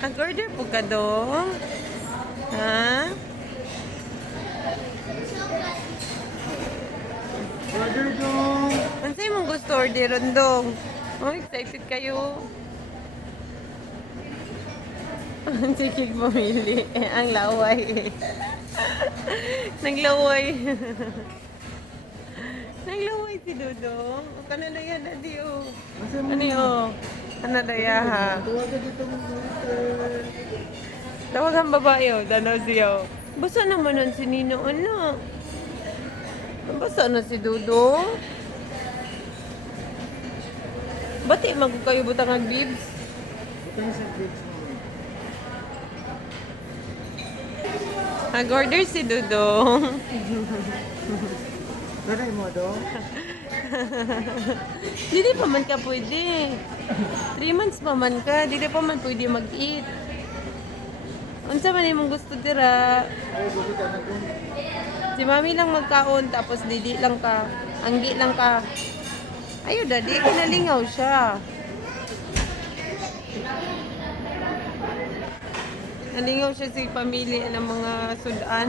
Nag-order po ka dong? Ha? Order dong! Ano sa'yo mong gusto orderan dong? Oh, excited kayo. Sige, pumili. Ang laway. Naglaway. Naglaway si Dudong. O, kanada yan, daddy, oh. Ano yun? Kanada yan, ha? Tuwagan dito mong order. Tawagan babae, oh. Danaw siya, oh. Basta naman nun si Nino, ano? Basta na si Dudong? Bati, kayo butangan, bibs? Bukan sa fridge mo. Nag-order si Dudong. Ganay mo dong? Dili pa man ka pwede. 3 months pa man ka. Dili pa man pwede mag-eat. Unsa man imong gusto dira? Ay, buti ka na dong. Si mami lang magkaon tapos didi lang ka. Anggi lang ka. Ayo daddy, kinalingaw siya. Nalingaw siya sa pamilya ng mga sudan.